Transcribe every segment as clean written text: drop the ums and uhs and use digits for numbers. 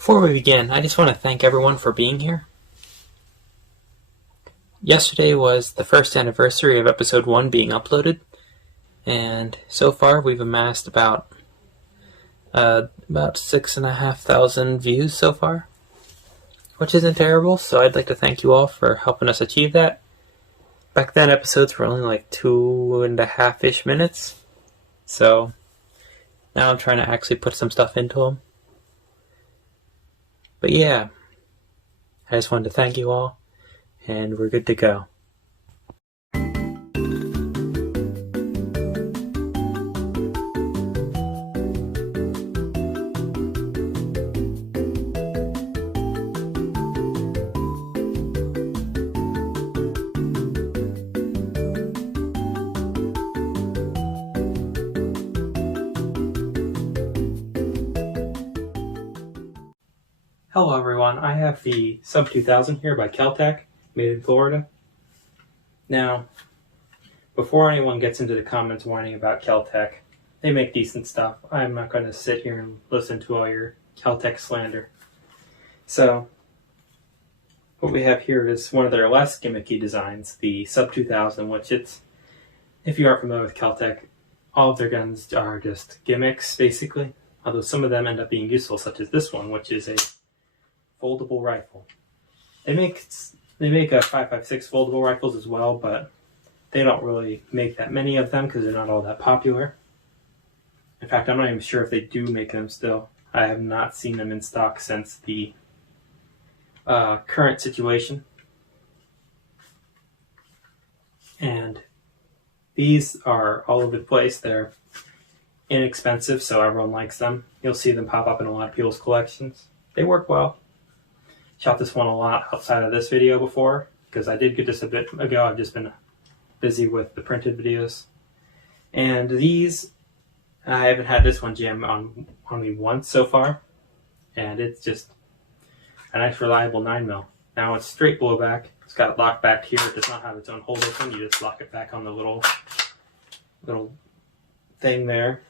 Before we begin, I just want to thank everyone for being here. Yesterday was the first anniversary of episode 1 being uploaded, and so far we've amassed about 6,500 views so far, which isn't terrible, so I'd like to thank you all for helping us achieve that. Back then episodes were only like 2.5-ish minutes, so now I'm trying to actually put some stuff into them. But yeah, I just wanted to thank you all, and we're good to go. Hello everyone, I have the Sub-2000 here by Kel-Tec, made in Florida. Now, before anyone gets into the comments whining about Kel-Tec, they make decent stuff. I'm not going to sit here and listen to all your Kel-Tec slander. So, what we have here is one of their less gimmicky designs, the Sub-2000, which if you aren't familiar with Kel-Tec, all of their guns are just gimmicks, basically. Although some of them end up being useful, such as this one, which is a foldable rifle. They make a 5.56 foldable rifles as well, but they don't really make that many of them because they're not all that popular. In fact, I'm not even sure if they do make them still. I have not seen them in stock since the current situation. And these are all over the place. They're inexpensive, so everyone likes them. You'll see them pop up in a lot of people's collections. They work well. Shot this one a lot outside of this video before, because I did get this a bit ago. I've just been busy with the printed videos. And these, I haven't had this one jam on me once so far, and it's just a nice reliable 9mm. Now it's straight blowback. It's got lock back here. It does not have its own hold open. You just lock it back on the little thing there.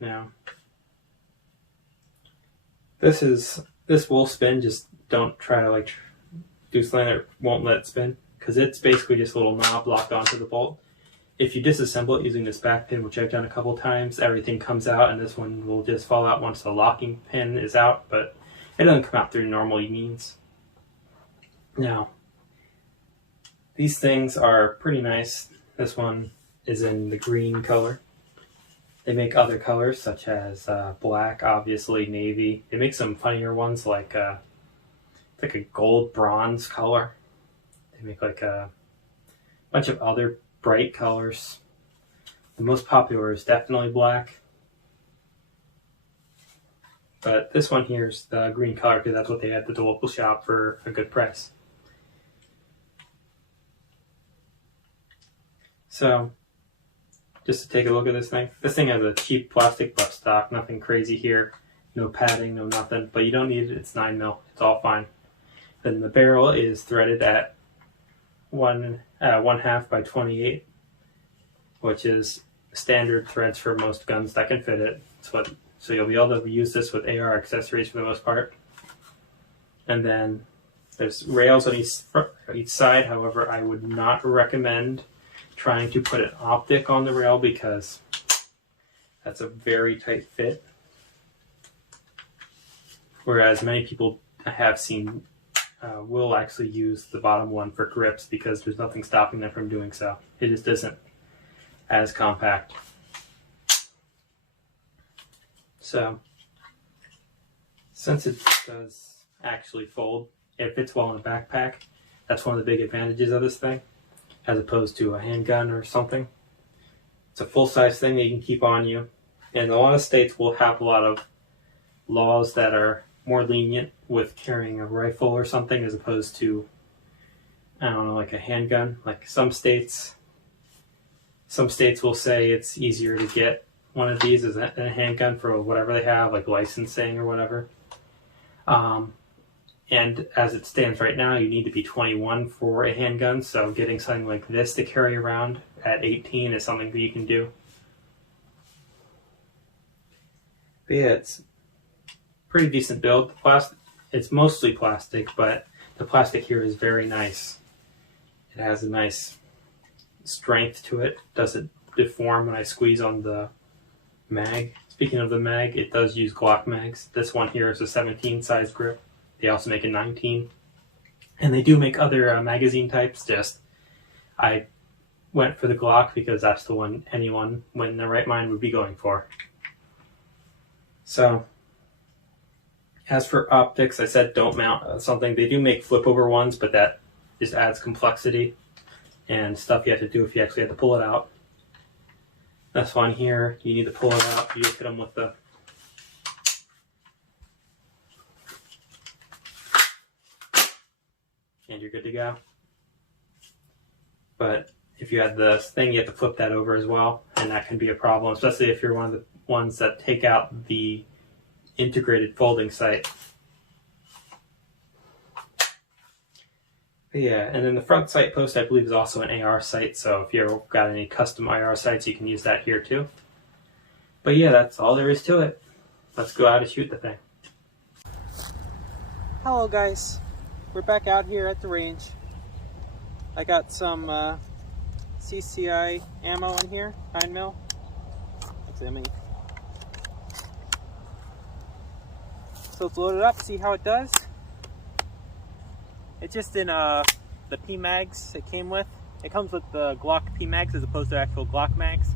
Now, this will spin, just don't try to do something that won't let it spin, because it's basically just a little knob locked onto the bolt. If you disassemble it using this back pin, which I've done a couple times, everything comes out, and this one will just fall out once the locking pin is out, but it doesn't come out through normal means. Now, these things are pretty nice. This one is in the green color. They make other colors, such as black, obviously, navy. They make some funnier ones, like a gold bronze color. They make like a bunch of other bright colors. The most popular is definitely black. But this one here is the green color, because that's what they had at the local shop for a good price. So, just to take a look at this thing. This thing has a cheap plastic buttstock, nothing crazy here. No padding, no nothing, but you don't need it. It's 9mm, it's all fine. Then the barrel is threaded at 1/2 by 28, which is standard threads for most guns that can fit it. So you'll be able to use this with AR accessories for the most part. And then there's rails on each side. However, I would not recommend trying to put an optic on the rail, because that's a very tight fit. Whereas many people I have seen will actually use the bottom one for grips, because there's nothing stopping them from doing so. It just isn't as compact. So, since it does actually fold, it fits well in a backpack. That's one of the big advantages of this thing, as opposed to a handgun or something. It's a full-size thing that you can keep on you. And a lot of states will have a lot of laws that are more lenient with carrying a rifle or something, as opposed to, I don't know, like a handgun. Like some states will say it's easier to get one of these as a handgun for whatever they have, like licensing or whatever. And as it stands right now, you need to be 21 for a handgun, so getting something like this to carry around at 18 is something that you can do. But yeah, pretty decent build. It's mostly plastic, but the plastic here is very nice. It has a nice strength to it. Doesn't deform when I squeeze on the mag. Speaking of the mag, it does use Glock mags. This one here is a 17 size grip. They also make a 19. And they do make other magazine types. Just I went for the Glock because that's the one anyone when in their right mind would be going for. So, as for optics, I said don't mount something. They do make flip over ones, but that just adds complexity and stuff you have to do if you actually have to pull it out. This one here, you need to pull it out. You just hit them with the and you're good to go. But if you had this thing, you have to flip that over as well, and that can be a problem, especially if you're one of the ones that take out the integrated folding sight. But yeah, and then the front sight post, I believe, is also an AR sight, so if you've got any custom IR sights, you can use that here too. But yeah, that's all there is to it. Let's go out and shoot the thing. Hello guys, we're back out here at the range. I got some CCI ammo in here, 9mm. That's Emmy. So let's load it up, see how it does. It's just in the P-Mags it came with. It comes with the Glock P-Mags as opposed to actual Glock mags.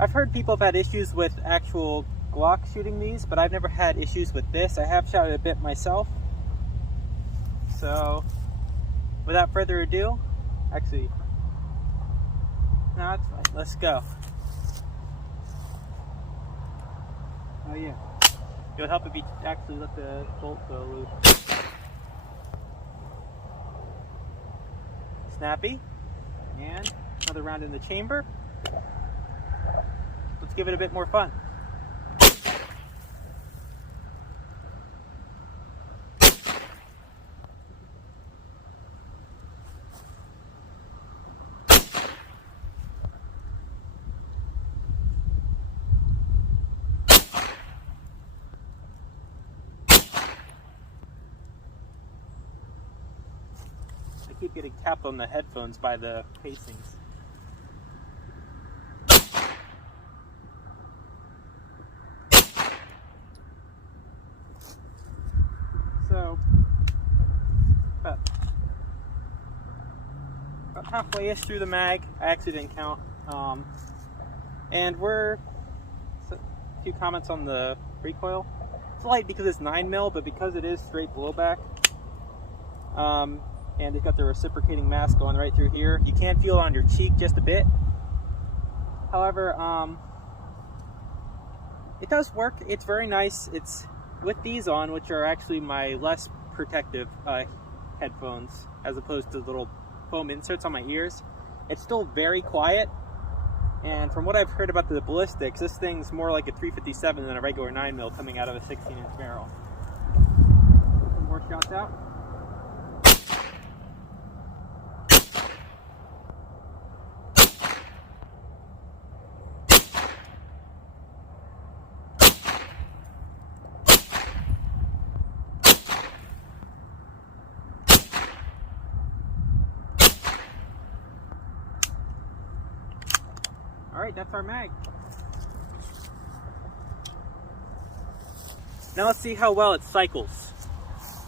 I've heard people have had issues with actual Glock shooting these, but I've never had issues with this. I have shot it a bit myself. So, without further ado, actually, no, it's fine. Let's go. Oh yeah. It would help if you actually let the bolt go loose. Snappy. And another round in the chamber. Let's give it a bit more fun. I keep getting tapped on the headphones by the casings. So, about halfway-ish through the mag. I actually didn't count. And we're a few comments on the recoil. It's light because it's 9mm, but because it is straight blowback. And it's got the reciprocating mask going right through here. You can feel it on your cheek just a bit. However, it does work. It's very nice. It's with these on, which are actually my less protective headphones, as opposed to the little foam inserts on my ears. It's still very quiet. And from what I've heard about the ballistics, this thing's more like a 357 than a regular 9mm coming out of a 16-inch barrel. Some more shots out. Alright, that's our mag. Now let's see how well it cycles.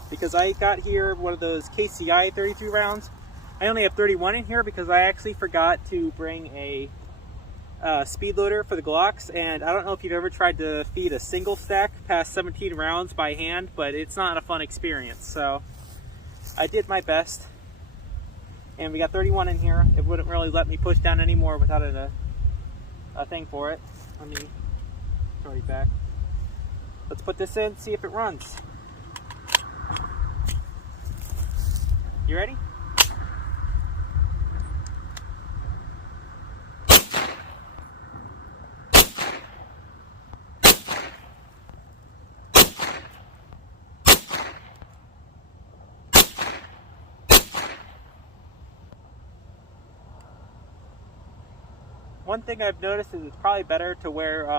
Because I got here one of those KCI 33 rounds. I only have 31 in here because I actually forgot to bring a speed loader for the Glocks. And I don't know if you've ever tried to feed a single stack past 17 rounds by hand, but it's not a fun experience. So I did my best. And we got 31 in here. It wouldn't really let me push down anymore without a thing for it. Let me, it's already back. Let's put this in, see if it runs. You ready? One thing I've noticed is it's probably better to wear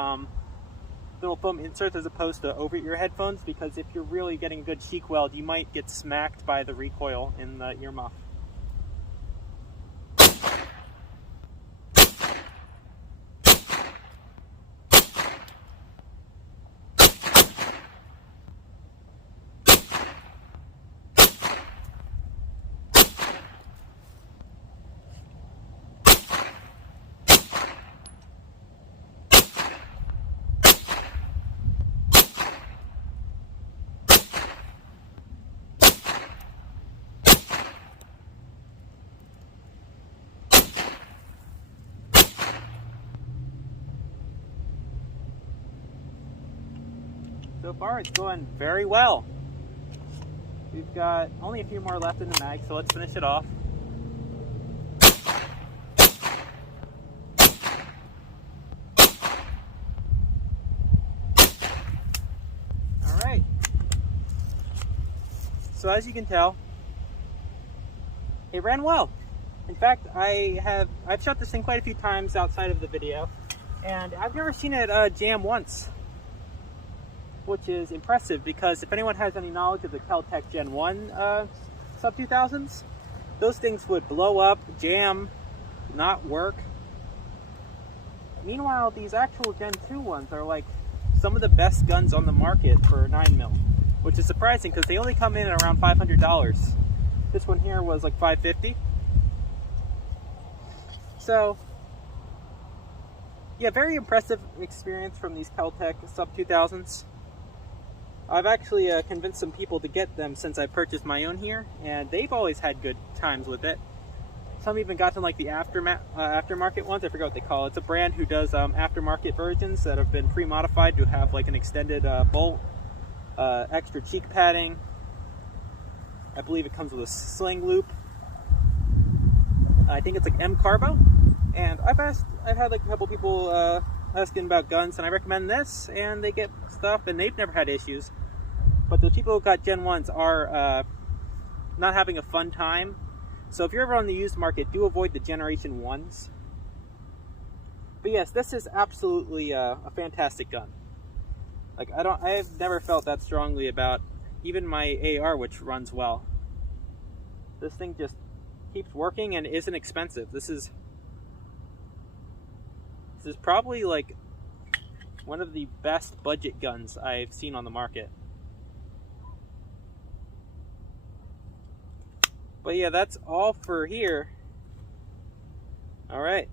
little foam inserts as opposed to over-ear headphones, because if you're really getting good cheek weld, you might get smacked by the recoil in the earmuff. So far, it's going very well. We've got only a few more left in the mag, so let's finish it off. All right. So as you can tell, it ran well. In fact, I've shot this thing quite a few times outside of the video, and I've never seen it jam once, which is impressive, because if anyone has any knowledge of the Kel-Tec Gen 1 Sub-2000s, those things would blow up, jam, not work. Meanwhile, these actual Gen 2 ones are like some of the best guns on the market for 9mm, which is surprising because they only come in at around $500. This one here was like $550. So, yeah, very impressive experience from these Kel-Tec Sub-2000s. I've actually convinced some people to get them since I purchased my own here, and they've always had good times with it. Some even got to like the aftermarket ones. I forget what they call it. It's a brand who does aftermarket versions that have been pre-modified to have like an extended bolt, extra cheek padding. I believe it comes with a sling loop. I think it's like M Carbo. And I've had like a couple people asking about guns, and I recommend this, and they get stuff, and they've never had issues. But the people who got Gen 1s are not having a fun time. So if you're ever on the used market, do avoid the Generation 1s. But yes, this is absolutely a fantastic gun. Like, I've never felt that strongly about even my AR, which runs well. This thing just keeps working and isn't expensive. This is probably like one of the best budget guns I've seen on the market. But yeah, that's all for here. All right.